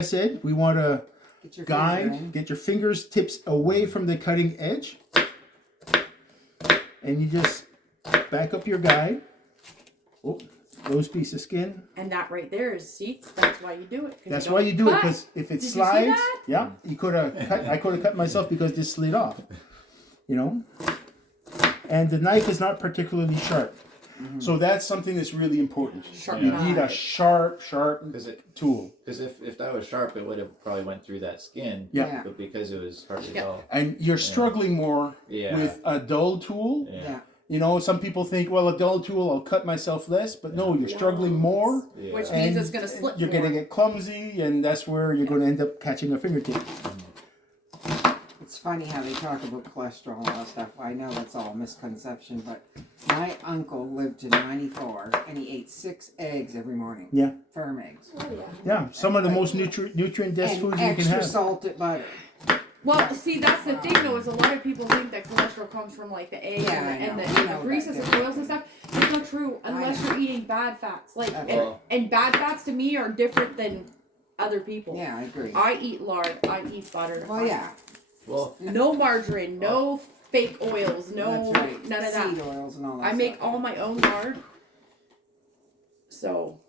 I said, we want to get your fingers tips away from the cutting edge. And you just back up your guide. Oh, loose piece of skin. And that right there is, see, that's why you do it. That's why you do it, because if it slides, yeah, you could have cut. I could have cut myself because this slid off. You know, and the knife is not particularly sharp. Mm-hmm. So that's something that's really important. You need a sharp tool. Because if that was sharp, it would have probably went through that skin. Yeah. But because it was hardly dull. And you're struggling more with a dull tool. Yeah. You know, some people think, well, a dull tool, I'll cut myself less. But no, you're struggling more. Yeah. Which means it's going to slip You're going to get clumsy, and that's where you're going to end up catching a fingertip. It's funny how they talk about cholesterol and all that stuff. I know that's all a misconception, but my uncle lived to 94 and he ate 6 eggs every morning. Yeah. Firm eggs. Oh, yeah. Yeah, some of the most nutrient-dense foods you can have. Extra salted butter. Well, see, that's the thing, though, is a lot of people think that cholesterol comes from, like, the egg and the greases and oils and stuff. It's not true unless you're eating bad fats. Like, and bad fats, to me, are different than other people. Yeah, I agree. I eat lard. I eat butter. Well, yeah. Well, no margarine, no fake oils, none of that. Seed oils and all that I make stuff. all my own lard. So.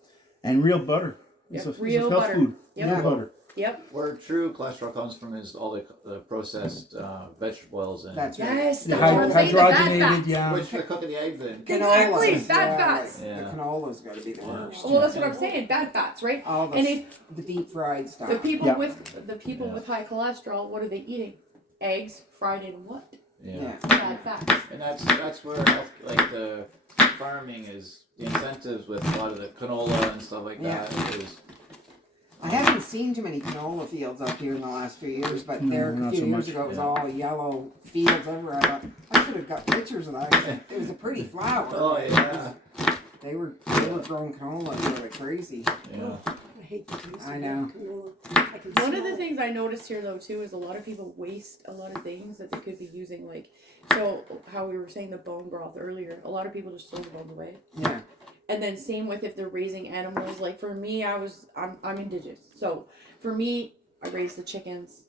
And real butter. Yep, It's real health butter. food. Yep. Real butter. Yep. Where true cholesterol comes from is all the processed vegetable oils and That's right. Yes, The that's what I'm saying, the bad fats. yeah. which they're cooking the eggs in. Exactly, Canolas, bad fats. Yeah. The canola's got to be the worst. Well, that's what I'm saying, bad fats, right? All the, And if the deep fried stuff. the people Yeah. with high cholesterol, what are they eating? Eggs fried in what? Yeah. Bad fats. And that's where like the farming is, the incentives with a lot of the canola and stuff like that is. I haven't seen too many canola fields up here in the last few years, but there a few years ago it was all yellow fields everywhere. I thought I should have got pictures of that. It was a pretty flower. Oh yeah. They were growing canola like crazy. Yeah. I hate the taste I of know. canola. I can One of smell the it. things I noticed here, though, too, is a lot of people waste a lot of things that they could be using, like, so how we were saying the bone broth earlier, a lot of people just throw the bones away. Yeah. And then same with if they're raising animals, like for me, I'm indigenous, so for me, I raise the chickens.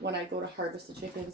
When I go to harvest the chickens,